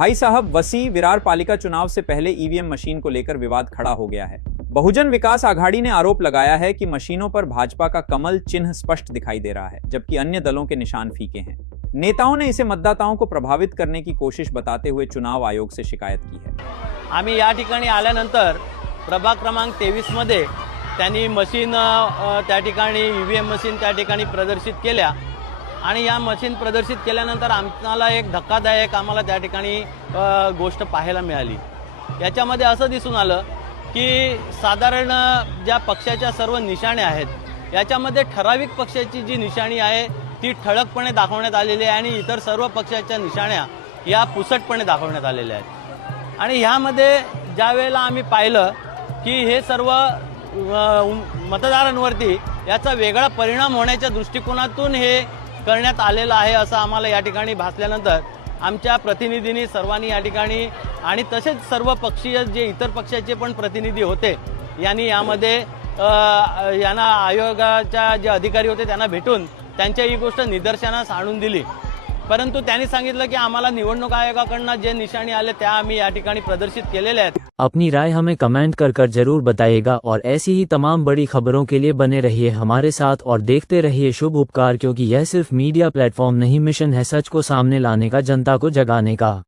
भाई साहब, वसी विरार पालिका चुनाव से पहले ईवीएम मशीन को लेकर विवाद खड़ा हो गया है। बहुजन विकास आघाड़ी ने आरोप लगाया है कि मशीनों पर भाजपा का कमल चिन्ह स्पष्ट दिखाई दे रहा है, जबकि अन्य दलों के निशान फीके हैं। नेताओं ने इसे मतदाताओं को प्रभावित करने की कोशिश बताते हुए चुनाव आयोग से शिकायत की है। आम्ही या ठिकाणी आल्यानंतर प्रभाग क्रमांक 23 मध्ये त्यांनी मशीन त्या ठिकाणी ईव्हीएम मशीन त्या ठिकाणी प्रदर्शित केल्या आणि या मशीन प्रदर्शित केल्यानंतर आम्हाला एक धक्कादायक आम्हाला त्या ठिकाणी गोष्ट पाहायला मिळाली। याच्यामध्ये असं दिसून आलं की साधारण ज्या पक्षाच्या सर्व निशाणे आहेत याच्यामध्ये ठराविक पक्षाची जी निशाणी आहे ती ठळकपणे दाखवण्यात आलेली आहे आणि इतर सर्व पक्षाच्या निशाण्या या पुसटपणे दाखवण्यात आलेल्या आहेत। आणि ह्यामध्ये ज्या वेळेला आम्ही पाहिलं की हे सर्व मतदारांवरती याचा वेगळा परिणाम होण्याच्या दृष्टिकोनातून हे करण्यात आलेलं आहे असं आम्हाला या ठिकाणी भासल्यानंतर आमच्या प्रतिनिधींनी सर्वांनी या ठिकाणी आणि तसेच सर्व पक्षीय जे इतर पक्षाचे पण प्रतिनिधी होते यांनी यामध्ये यांना आयोगाच्या जे अधिकारी होते त्यांना भेटून त्यांच्या ही गोष्ट निदर्शनास आणून दिली। परंतु त्यांनी सांगितलं की आम्हाला निवडणूक आयोगाकडून जे निशाणी आले त्या आम्ही या ठिकाणी प्रदर्शित केलेले आहेत। अपनी राय हमें कमेंट कर जरूर बताइएगा और ऐसी ही तमाम बड़ी खबरों के लिए बने रहिए हमारे साथ और देखते रहिए शुभ उपकार, क्योंकि यह सिर्फ मीडिया प्लेटफॉर्म नहीं, मिशन है सच को सामने लाने का, जनता को जगाने का।